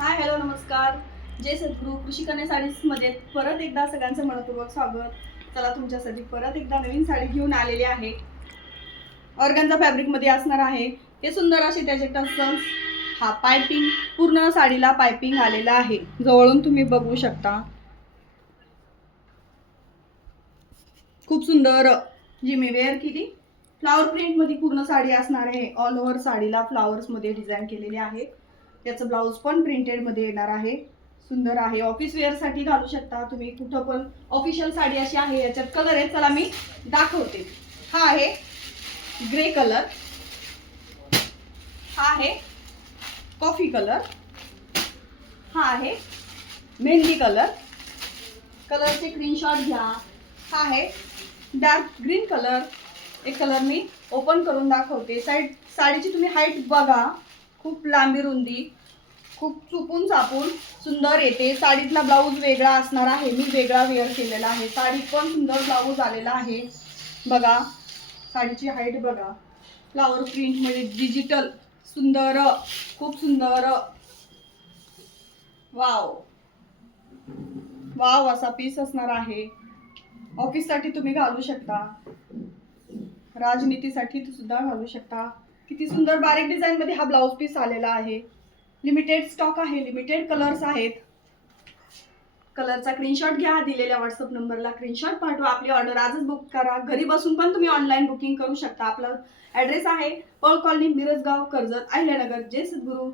Hi hello नमस्कार. जय सद्गुरू कृषी कन्या साडीजमध्ये परत एकदा सगळ्यांचं मनपूर्वक स्वागत. चला तुमच्यासाठी परत एकदा नवीन साडी घेऊन आलेली आहे. ऑर्गन्झा फॅब्रिकमध्ये असणार आहे. हे सुंदर असे त्याचे टसल्स, हा पाइपिंग, पूर्ण साडीला पाइपिंग आलेला आहे. जवळून तुम्ही बघू शकता. खूप सुंदर जिमी वेअर केली. फ्लावर प्रिंट मध्ये पूर्ण साडी असणार आहे. ऑल ओव्हर साडीला फ्लावर्स मध्ये डिझाईन केलेले आहे. त्याचं ब्लाउज पण प्रिंटेड मध्ये येणार आहे. सुंदर आहे. ऑफिस वेअर साठी घालू शकता तुम्ही, कुठं पण. ऑफिशियल साडी अशी आहे. याच्यात कलर आहे, चला मी दाखवते. हा आहे ग्रे कलर, हा आहे कॉफी कलर, हा आहे मेहंदी कलर. कलरचे स्क्रीनशॉट घ्या. हा आहे डार्क ग्रीन कलर. एक कलर मी ओपन करून दाखवते. साडीची तुम्ही हाईट बघा, खूप लांबी रुंदी, खूप चुकून चापून सुंदर येते. साडीतला ब्लाऊज वेगळा असणार आहे. मी वेगळा वेअर केलेला आहे. साडीत पण सुंदर ब्लाऊज आलेला आहे. बघा साडीची हाईट बघा. फ्लावर प्रिंट मध्ये डिजिटल, सुंदर, खूप सुंदर. वाव वाव असा पीस असणार आहे. ऑफिससाठी तुम्ही घालू शकता, राजनीतीसाठी सुद्धा घालू शकता. किती सुंदर बारीक डिझाईन मध्ये हा ब्लाउज पीस आलेला आहे. लिमिटेड स्टॉक आहे, लिमिटेड कलर्स आहेत. कलरचा स्क्रीनशॉट घ्या. दिलेल्या व्हॉट्सअप नंबरला स्क्रीनशॉट पाठवा. आपली ऑर्डर आजच बुक करा. घरी बसून पण तुम्ही ऑनलाईन बुकिंग करू शकता. आपला ॲड्रेस आहे पळ कॉलनी, मिरजगाव, कर्जत, अहिल्यानगर. जय सद्गुरू.